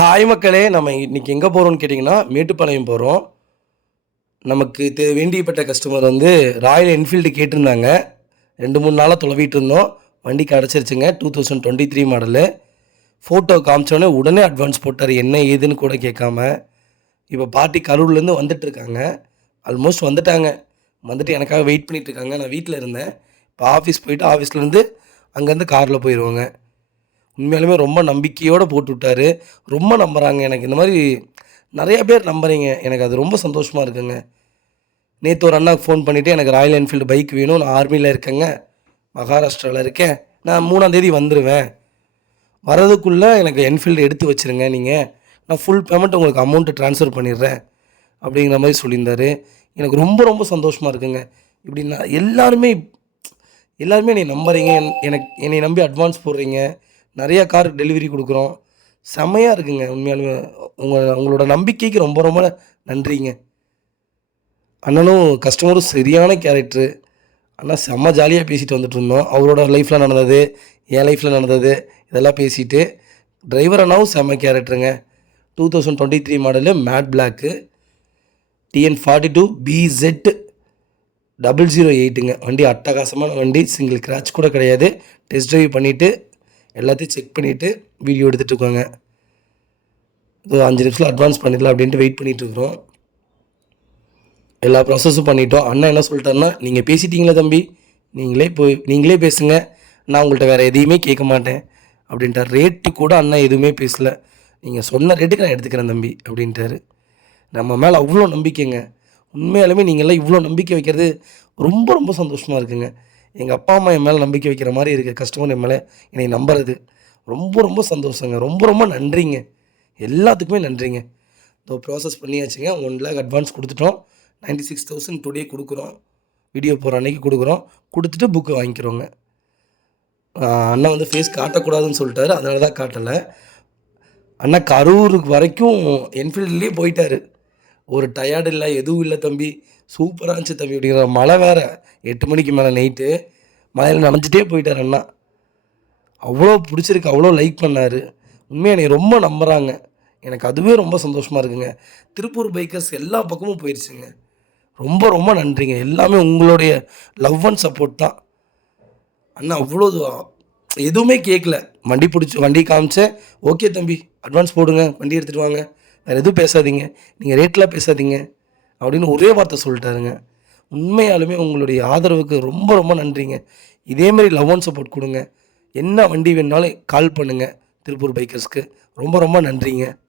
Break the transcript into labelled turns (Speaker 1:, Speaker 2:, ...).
Speaker 1: Hi மக்களே நம்ம இன்றைக்கி எங்கே போகிறோம்னு கேட்டிங்கன்னா மேட்டுப்பாளையம் போகிறோம் நமக்கு தே வேண்டியப்பட்ட கஸ்டமர் வந்து ராயல் என்ஃபீல்டு கேட்டிருந்தாங்க. ரெண்டு மூணு நாளாக தொலைவிட்டு இருந்தோம். வண்டி கிடச்சிருச்சுங்க two thousand twenty three model photo காமிச்சோடனே உடனே அட்வான்ஸ் போட்டார் என்ன ஏதுன்னு கூட கேட்காம. இப்போ பார்ட்டி கரூர்லேருந்து வந்துட்டுருக்காங்க ஆல்மோஸ்ட் வந்துட்டாங்க. வந்துட்டு எனக்காக வெயிட் பண்ணிகிட்ருக்காங்க நான் வீட்டில் இருந்தேன். இப்போ ஆஃபீஸ் போயிட்டு ஆஃபீஸ்லேருந்து அங்கேருந்து காரில் போயிடுவாங்க உண்மையாலுமே ரொம்ப நம்பிக்கையோடு போட்டு விட்டாரு ரொம்ப நம்புகிறாங்க எனக்கு இந்த மாதிரி நிறைய பேர் நம்புறீங்க. எனக்கு அது ரொம்ப சந்தோஷமாக இருக்குங்க. நேற்று ஒரு அண்ணாக்கு ஃபோன் பண்ணிவிட்டு எனக்கு ராயல் என்ஃபீல்டு பைக் வேணும் நான் ஆர்மியில் இருக்கேங்க. மகாராஷ்டிராவில் இருக்கேன். நான் மூணாம் தேதி வந்துடுவேன் வரதுக்குள்ளே எனக்கு என்ஃபீல்டு எடுத்து வச்சுருங்க நீங்கள் நான் ஃபுல் பேமெண்ட் உங்களுக்கு அமௌண்ட்டு ட்ரான்ஸ்ஃபர் பண்ணிடுறேன். அப்படிங்கிற மாதிரி சொல்லியிருந்தாரு. எனக்கு ரொம்ப ரொம்ப சந்தோஷமாக இருக்குங்க. இப்படி நான் எல்லாருமே எல்லாருமே என்னை நம்புறீங்க. என்- எனக்கு என்னை நம்பி அட்வான்ஸ் போடுறீங்க. நிறையா கார் டெலிவரி கொடுக்குறோம். செம்மையாக இருக்குங்க. உண்மையாலுமே உங்கள் உங்களோட நம்பிக்கைக்கு ரொம்ப ரொம்ப நன்றிங்க. அண்ணனும் கஸ்டமரும் சரியான கேரக்டரு அண்ணா செம்ம ஜாலியாக பேசிட்டு வந்துட்டு இருந்தோம். அவரோட லைஃப்பில் நடந்தது என் லைஃப்பில் நடந்தது இதெல்லாம் பேசிட்டு டிரைவர் அண்ணாவும் செம்ம கேரக்டருங்க two thousand twenty three model matte black TN forty two B Z double zero எயிட்டுங்க வண்டி அட்டகாசமான வண்டி சிங்கிள் கிராச் கூட கிடையாது. டெஸ்ட் ட்ரைவ் பண்ணிவிட்டு எல்லாத்தையும் செக் பண்ணிவிட்டு வீடியோ எடுத்துகிட்டு இருக்காங்க. ஒரு அஞ்சு நிமிஷத்தில் அட்வான்ஸ் பண்ணிடலாம் அப்படின்ட்டு வெயிட் பண்ணிட்டு இருக்கிறோம். எல்லா ப்ராசஸும் பண்ணிட்டோம். அண்ணன் என்ன சொல்லிட்டாருன்னா நீங்கள் பேசிட்டீங்களா தம்பி. நீங்களே போய் நீங்களே பேசுங்க. நான் உங்கள்கிட்ட வேறு எதையுமே கேட்க மாட்டேன். அப்படின்ட்டார். ரேட்டு கூட அண்ணன் எதுவுமே பேசலை. நீங்கள் சொன்ன ரேட்டுக்கு நான் எடுத்துக்கிறேன் தம்பி. அப்படின்ட்டாரு. நம்ம மேலே அவ்வளோ நம்பிக்கைங்க. உண்மையாலுமே நீங்கள்லாம் இவ்வளோ நம்பிக்கை வைக்கிறது ரொம்ப ரொம்ப சந்தோஷமாக இருக்குங்க. எங்கள் அப்பா அம்மா என் மேலே நம்பிக்கை வைக்கிற மாதிரி இருக்குது கஸ்டமர் என் மேலே என்னை நம்புறது. ரொம்ப ரொம்ப சந்தோஷங்க. ரொம்ப ரொம்ப நன்றிங்க. எல்லாத்துக்குமே நன்றிங்க. இதோ ப்ராசஸ் பண்ணியாச்சுங்க. ஒன் லேக் அட்வான்ஸ் கொடுத்துட்டோம். நைன்டி சிக்ஸ் தௌசண்ட் டுடே கொடுக்குறோம். வீடியோ போகிற அன்றைக்கி கொடுக்குறோம். கொடுத்துட்டு புக்கு வாங்கிக்கிறோங்க. அண்ணா வந்து ஃபேஸ் காட்டக்கூடாதுன்னு சொல்லிட்டாரு. அதனால தான் காட்டலை. அண்ணா கரூருக்கு வரைக்கும் என்ஃபீல்ட்லேயே போயிட்டாரு. ஒரு டயர்டு இல்லை எதுவும் இல்லை தம்பி. சூப்பராக இருந்துச்சு தம்பி. அப்படிங்கிற மழை வேறு. எட்டு மணிக்கு மேலே நைட்டு மழையில் நனைஞ்சிட்டே போயிட்டார் அண்ணா. அவ்வளோ பிடிச்சிருக்கு. அவ்வளோ லைக் பண்ணார். உண்மையாக என்னை ரொம்ப நம்புகிறாங்க எனக்கு அதுவே ரொம்ப சந்தோஷமாக இருக்குங்க. திருப்பூர் பைக்கர்ஸ் எல்லா பக்கமும் போயிடுச்சுங்க ரொம்ப ரொம்ப நன்றிங்க. எல்லாமே உங்களுடைய லவ் அண்ட் சப்போர்ட் தான். அண்ணா அவ்வளோ எதுவுமே கேட்கல வண்டி பிடிச்சி வண்டி காமிச்சேன். ஓகே தம்பி. அட்வான்ஸ் போடுங்க. வண்டி எடுத்துகிட்டு வாங்க. வேறு எதுவும் பேசாதீங்க. நீங்கள் ரேட்லாம் பேசாதீங்க. அப்படின்னு ஒரே வார்த்தை சொல்லிட்டாருங்க. உண்மையாலுமே உங்களுடைய ஆதரவுக்கு ரொம்ப ரொம்ப நன்றிங்க. இதேமாரி லவ் அண்ட் சப்போர்ட் கொடுங்க. என்ன வண்டி வேணுனாலும் கால் பண்ணுங்கள் திருப்பூர் பைக்கர்ஸ்க்கு ரொம்ப ரொம்ப நன்றிங்க.